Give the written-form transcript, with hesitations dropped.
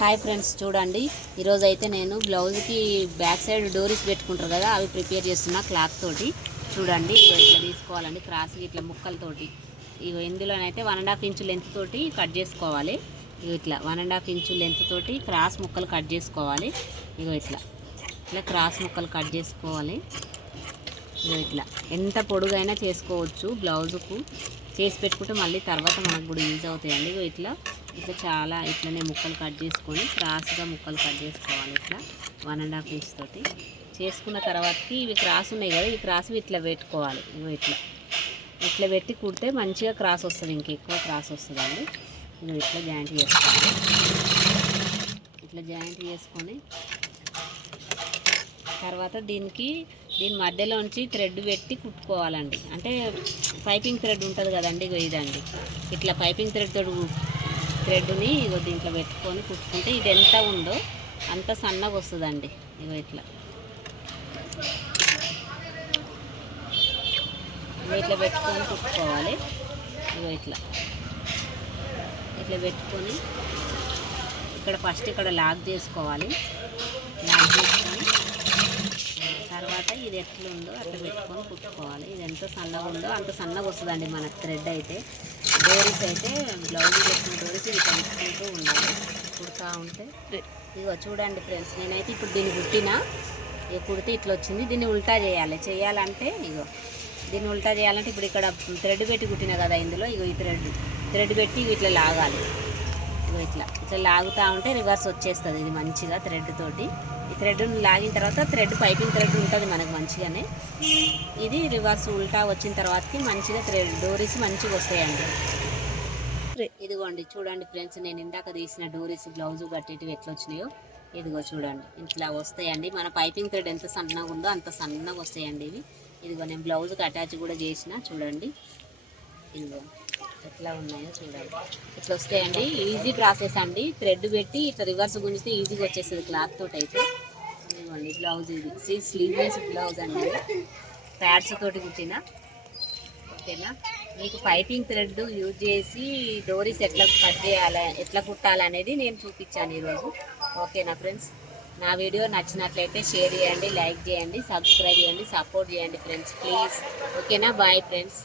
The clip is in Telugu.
హాయ్ ఫ్రెండ్స్, చూడండి ఈరోజు అయితే నేను బ్లౌజ్కి బ్యాక్ సైడ్ డోరీస్ పెట్టుకుంటారు కదా, అవి ప్రిపేర్ చేస్తున్నా క్లాత్ తోటి. చూడండి ఇట్లా తీసుకోవాలండి, క్రాస్ ఇట్లా ముక్కలతోటి. ఇందులోనైతే 1.5 ఇంచు లెంత్ తోటి కట్ చేసుకోవాలి. ఇట్లా 1.5 ఇంచు లెంత్ తోటి క్రాస్ ముక్కలు కట్ చేసుకోవాలి. ఇట్లా క్రాస్ ముక్కలు కట్ చేసుకోవాలి. ఇట్లా ఎంత పొడుగైనా చేసుకోవచ్చు. బ్లౌజుకు చేసి పెట్టుకుంటే మళ్ళీ తర్వాత మనకు కూడా యూజ్ అవుతాయండి. ఇట్లా చాలా ఇట్లనే ముక్కలు కట్ చేసుకొని క్రాస్గా ముక్కలు కట్ చేసుకోవాలి. ఇట్లా 1.5 ఇంచ్ తోటి చేసుకున్న తర్వాతకి ఇవి క్రాస్ ఉన్నాయి కదా, ఈ క్రాస్ ఇట్లా పెట్టుకోవాలి. ఇట్లా పెట్టి కుడితే మంచిగా క్రాస్ వస్తుంది, ఇంకెక్కువ క్రాస్ వస్తుందండి. ఇట్లా జాయింట్ చేసుకోవాలి. ఇట్లా జాయింట్ చేసుకొని తర్వాత దీని మధ్యలోంచి థ్రెడ్ పెట్టి కుట్టుకోవాలండి. అంటే పైపింగ్ థ్రెడ్ ఉంటుంది కదండి, ఇదండి. ఇట్లా పైపింగ్ థ్రెడ్ని దీంట్లో పెట్టుకొని కుట్టుకుంటే ఇది ఎంత ఉందో అంత సన్నగా వస్తుందండి. ఇట్లా పెట్టుకొని కుట్టుకోవాలి. ఇట్లా పెట్టుకొని ఇక్కడ ఫస్ట్ లాక్ చేసుకోవాలి. లాక్ చేసుకొని తర్వాత ఇది ఎట్లుందో అట్లా పెట్టుకొని కుట్టుకోవాలి. ఇది ఎంత సన్నగా ఉందో అంత సన్నగా వస్తుందండి మనకు థ్రెడ్ అయితే. డోరీస్ అయితే బ్లౌజ్ పెట్టిన డోరీస్ ఇట్లా పెట్టుకుంటూ ఉండాలి, కుడతా ఉంటే. చూడండి ఫ్రెండ్స్, నేనైతే ఇప్పుడు దీన్ని కుడితే ఇట్లా వచ్చింది. దీన్ని ఉల్టా చేయాలంటే దీన్ని ఉల్టా చేయాలంటే ఇప్పుడు ఇక్కడ థ్రెడ్ పెట్టి కుట్టినా కదా, ఇందులో ఈ థ్రెడ్ పెట్టి ఇట్లా లాగాలి. ఇట్లా లాగుతూ ఉంటే రివర్స్ వచ్చేస్తుంది ఇది మంచిగా థ్రెడ్ తోటి. ఈ థ్రెడ్ని లాగిన తర్వాత పైపింగ్ థ్రెడ్ ఉంటుంది మనకు మంచిగానే. ఇది రివర్స్ ఉల్టా వచ్చిన తర్వాతకి మంచిగా డోరీస్ మంచిగా వస్తాయండి. ఇదిగోండి చూడండి ఫ్రెండ్స్, నేను ఇందాక తీసిన డోరీస్ బ్లౌజు కట్టేటివి ఎట్లా వచ్చినాయో చూడండి. ఇట్లా వస్తాయండి. మన పైపింగ్ థ్రెడ్ ఎంత సన్నగా ఉందో అంత సన్నగా వస్తాయండి ఇవి. నేను బ్లౌజ్కి అటాచ్ కూడా చేసిన, చూడండి ఎట్లా ఉన్నాయో చూడండి. ఇట్లా వస్తాయండి. ఈజీ ప్రాసెస్ అండి. థ్రెడ్ పెట్టి ఇట్లా రివర్స్ గుంజితే ఈజీగా వచ్చేస్తుంది క్లాత్ తోటి అయితే. ఇదిగోండి బ్లౌజ్, ఇది స్లీవ్లెస్ బ్లౌజ్ అండి, ప్యాడ్స్ తోటి కుట్టిన. ఓకేనా, మీకు పైపింగ్ థ్రెడ్ యూజ్ చేసి డోరీస్ ఎట్లా కట్ చేయాలి, ఎట్లా కుట్టాలనేది నేను చూపించాను ఈరోజు. ఓకేనా ఫ్రెండ్స్, నా వీడియో నచ్చినట్లయితే షేర్ చేయండి, లైక్ చేయండి, సబ్స్క్రైబ్ చేయండి, సపోర్ట్ చేయండి ఫ్రెండ్స్ ప్లీజ్. ఓకేనా, బాయ్ ఫ్రెండ్స్.